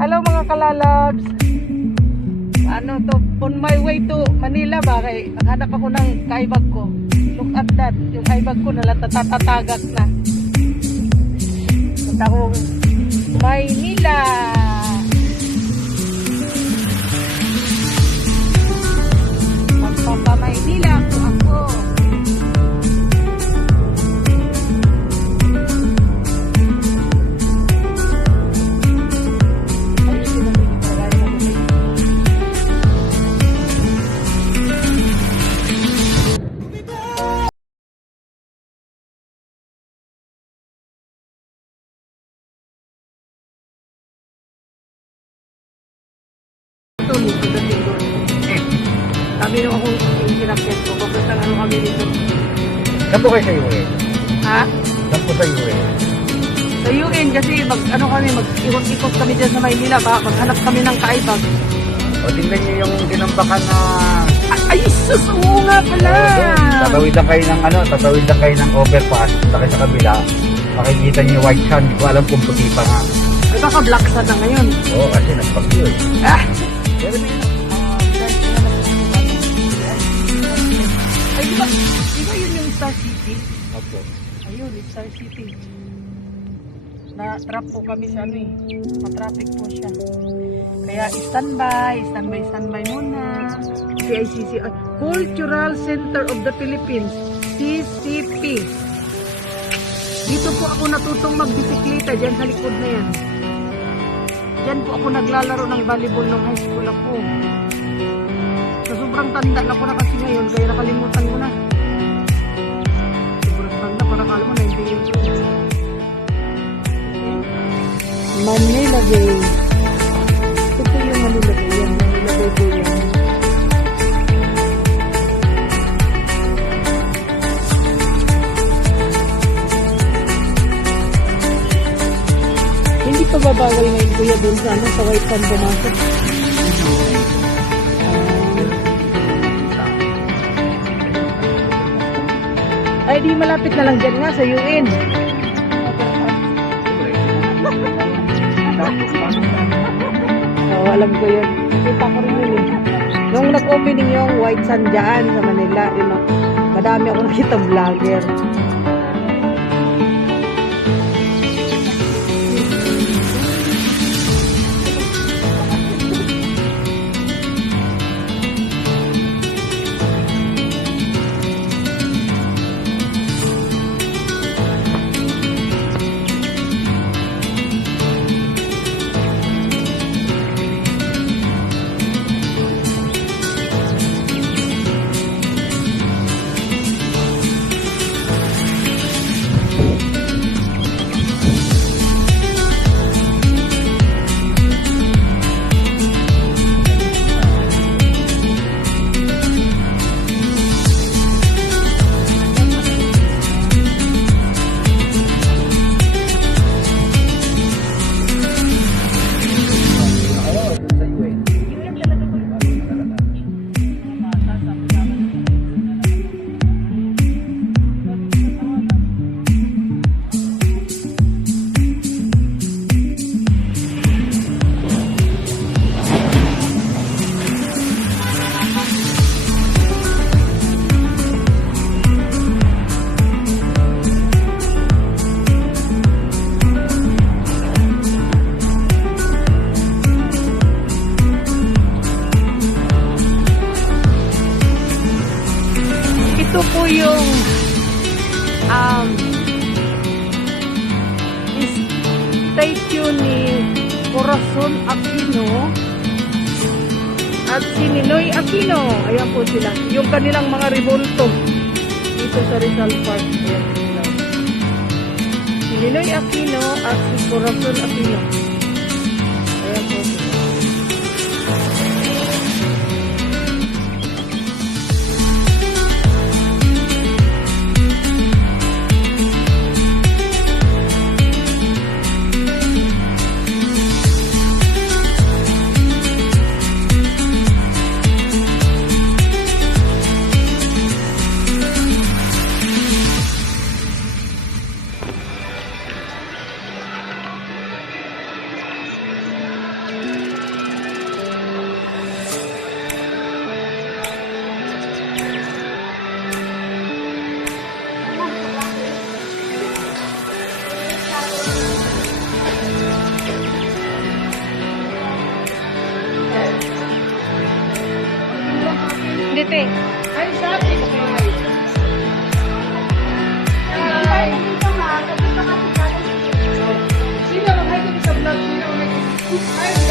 Hello mga kalalabs. Ano to? On my way to Manila ba? Kay naghanap ako ng kaibag ko. Look at that. Yung kaibag ko nalatatagak na. Punta akong Maynila. Magpapa-Maynila ako. Sabi nung akong sinakyan ko, bakit ang ano kami dito? Saan po kayo sa UN? Ha? Saan po sa UN? Sa UN kasi mag-ikot-ikot kami dyan sa Maynila ba? Maghanap kami ng kaibag. O tingnan niyo yung tinambakan na... Ay, sus! Oo nga pala! Tatawid lang kayo ng overpass. Saka sa kabila, makikita niyo yung white sand. Hindi ko alam kung puti pa nga. Ay, baka black sand na ngayon. Oo, kasi nagpagyo eh. Ah! Pero may Ay, diba yun yung Star City? Opo. Ayun, Star City. Na-trap po kami sa ano eh. Matraffic po siya. Kaya standby muna. CICC, Cultural Center of the Philippines, CCP. Dito po ako natutong magbisikleta, dyan sa likod na yan. Dyan po ako naglalaro ng volleyball nung high school ako. So, sobrang tanda na ko na kasi ngayon, kaya nakalimutan ko na. Sobrang tanda, parang alam mo na, hindi yun. Manila Bay. Ito po yung Manila Bay. Yan, Manila Bay po yan. Hindi pa babagal ngayon kuya dun sa ano, sa White Sand pumasok. Ay, di malapit na lang dyan nga sa UN. Oo, alam ko yun. Nakita ko rin yun eh. Nung nag-opening yung White Sand dyan sa Manila, yun, madami ako nakita vlogger. Ito po yung statue ni Corazon Aquino at si Ninoy Aquino. Ayan po sila. Yung kanilang mga revolto dito sa Rizal Park. Ayan sila. Si Ninoy Aquino at si Corazon Aquino. Ayan po sila. Shopee. Ay, Shopee. Hi. Sino? Hi, sa vlog. Sino? Hi.